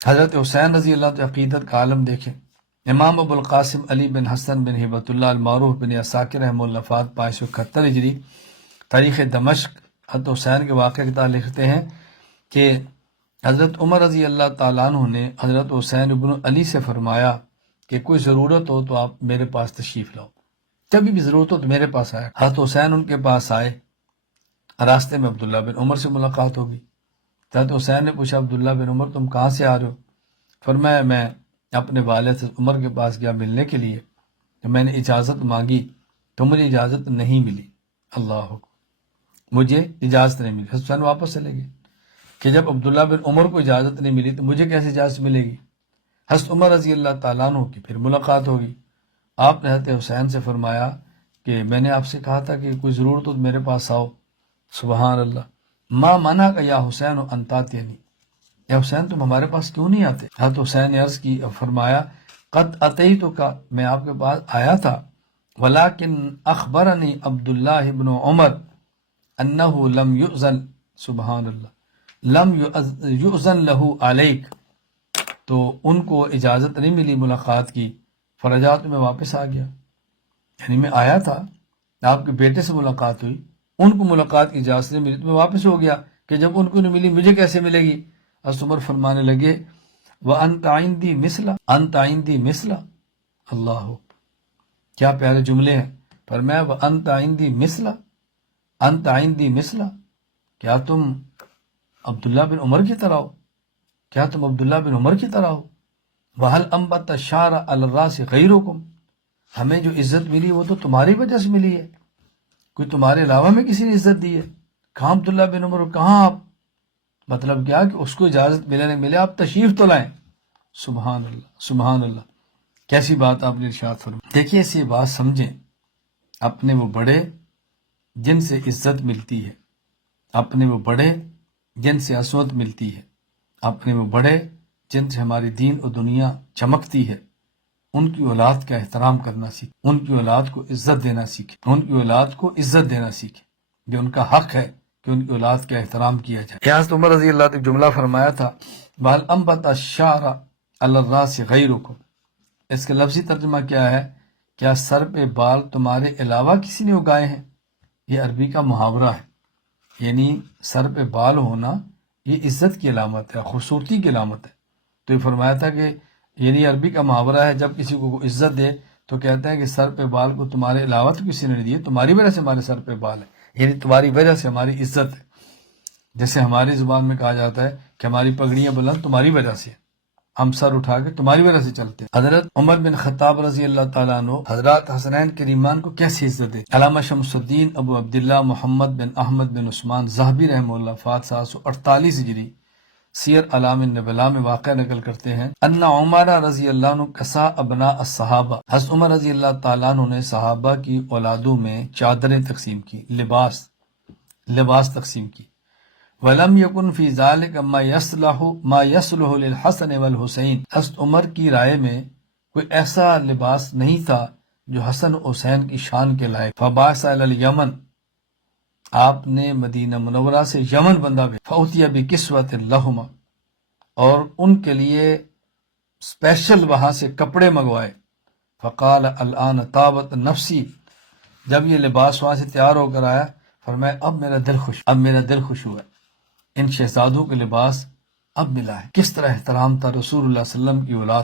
حضرت حسین رضی اللہ عنہ عقیدت کا عالم دیکھیں۔ امام ابو القاسم علی بن حسن بن ہبۃ اللہ المعروف بن عساکر رحمہ اللہ وفات 571 ہجری، تاریخ دمشق حضرت حسین کے واقعے کے تعلق لکھتے ہیں کہ حضرت عمر رضی اللہ تعالیٰ عنہ نے حضرت حسین ابن علی سے فرمایا کہ کوئی ضرورت ہو تو آپ میرے پاس تشریف لاؤ، کبھی بھی ضرورت ہو تو میرے پاس آئے۔ حضرت حسین ان کے پاس آئے، راستے میں عبداللہ بن عمر سے ملاقات ہوگی۔ حضرت حسین نے پوچھا عبداللہ بن عمر تم کہاں سے آ رہے ہو؟ فرمایا میں اپنے والد عمر کے پاس گیا ملنے کے لیے، جب میں نے اجازت مانگی تو مجھے اجازت نہیں ملی۔ اللہ اکبر، مجھے اجازت نہیں ملی۔ حضرت حسین واپس چلے گئے کہ جب عبداللہ بن عمر کو اجازت نہیں ملی تو مجھے کیسے اجازت ملے گی؟ حضرت عمر رضی اللہ تعالیٰ عنہ کی پھر ملاقات ہوگی۔ آپ نے حضرت حسین سے فرمایا کہ میں نے آپ سے کہا تھا کہ کوئی ضرورت ہو تو میرے پاس آؤ۔ سبحان اللہ، ما منع کا یا حسین و انتاتینی، یا حسین تم ہمارے پاس کیوں نہیں آتے؟ حضرت حسین نے عرض کی، فرمایا قد اتیتک کا، میں آپ کے پاس آیا تھا، ولیکن اخبرنی عبداللہ بن عمر انہ لم یؤذن، سبحان اللہ، لم یؤذن لہ علیک، تو ان کو اجازت نہیں ملی ملاقات کی، فرجعت میں واپس آ گیا۔ یعنی میں آیا تھا، آپ کے بیٹے سے ملاقات ہوئی، ان کو ملاقات کی اجازت نہیں ملی تو میں واپس ہو گیا کہ جب ان کو نہیں ملی مجھے کیسے ملے گی؟ حضرت عمر فرمانے لگے وَأَنْتَ عِنْدِي مِثْلَ، أَنْتَ عِنْدِي مِثْلَ، اللہ کیا پیارے جملے ہیں۔ فرمایا وَأَنْتَ عِنْدِي مِثْلَ، أَنْتَ عِنْدِي مِثْلَ، کیا تم عبداللہ بن عمر کی طرح ہو، کیا تم عبداللہ بن عمر کی طرح ہو؟ وَهَلْ أَنْبَتَ الشَّعْرَ عَلَى الرَّأْسِ غَيْرُكُمْ، ہمیں جو عزت ملی وہ تو تمہاری وجہ سے ملی ہے، کوئی تمہارے علاوہ میں کسی نے عزت دی ہے؟ کہاں عبداللہ بن عمر، کہاں آپ؟ مطلب کیا کہ اس کو اجازت ملے نہیں ملے، آپ تشریف تو لائیں۔ سبحان اللہ، سبحان اللہ، کیسی بات آپ نے ارشاد فرمائی۔ دیکھیے اس یہ بات سمجھیں، اپنے وہ بڑے جن سے عزت ملتی ہے، اپنے وہ بڑے جن سے عصمت ملتی ہے، اپنے وہ بڑے جن سے ہماری دین اور دنیا چمکتی ہے، ان کی اولاد کا احترام کرنا سیکھیں، ان کی اولاد کو عزت دینا سیکھیں، ان کی اولاد کو عزت دینا سیکھیں، جو ان کا حق ہے کہ ان کی اولاد کا احترام کیا جائے۔ حضرت عمر رضی اللہ عنہ ایک جملہ فرمایا تھا بَهَلْ أَنْبَتَ الشَّعْرَ عَلَى الرَّأْسِ غَيْرُكُمْ، اس کا لفظی ترجمہ کیا ہے؟ کیا سر پہ بال تمہارے علاوہ کسی نے اگائے ہیں؟ یہ عربی کا محاورہ ہے، یعنی سر پہ بال ہونا یہ عزت کی علامت ہے، خوبصورتی کی علامت ہے۔ تو یہ فرمایا تھا کہ یعنی عربی کا محاورہ ہے، جب کسی کو عزت دے تو کہتا ہے کہ سر پہ بال کو تمہارے علاوہ تو کسی نے نہیں دیے، تمہاری وجہ سے ہمارے سر پہ بال ہے، یعنی تمہاری وجہ سے ہماری عزت ہے۔ جیسے ہماری زبان میں کہا جاتا ہے کہ ہماری پگڑیاں بلند تمہاری وجہ سے، ہم سر اٹھا کے تمہاری وجہ سے چلتے ہیں۔ حضرت عمر بن خطاب رضی اللہ تعالیٰ عنہ حضرات حسنین کریمان کو کیسی عزت ہے۔ علامہ شمس الدین ابو عبداللہ محمد بن احمد بن عثمان ذہبی رحمہ اللہ وفات 748 ہجری، سیر اعلام النبلاء میں واقعہ نقل کرتے ہیں ان عمر رضی اللہ عنہ کسا ابناء الصحابہ، حضرت عمر رضی اللہ تعالیٰ عنہ نے صحابہ کی اولادوں میں چادریں تقسیم کی، لباس تقسیم کی۔ وَلَمْ يَكُنْ فِي ذَلِكَ مَا يَصْلُحُ لِلْحَسَنِ وَالْحُسَيْنِ، حضرت عمر کی رائے میں کوئی ایسا لباس نہیں تھا جو حسن و حسین کی شان کے لائق۔ فَبَعَثَ إِلَى الْيَمَنِ، آپ نے مدینہ منورہ سے یمن بندہ بھی، فَأُتِيَ بِكِسْوَةٍ لَهُمَا، اور ان کے لیے اسپیشل وہاں سے کپڑے منگوائے۔ فقال الآن طابت نفسی، جب یہ لباس وہاں سے تیار ہو کر آیا فرمایا اب میرا دل خوش ہوا، ان شہزادوں کے لباس اب ملا ہے۔ کس طرح احترام تھا رسول اللہ صلی اللہ علیہ وسلم کی اولاد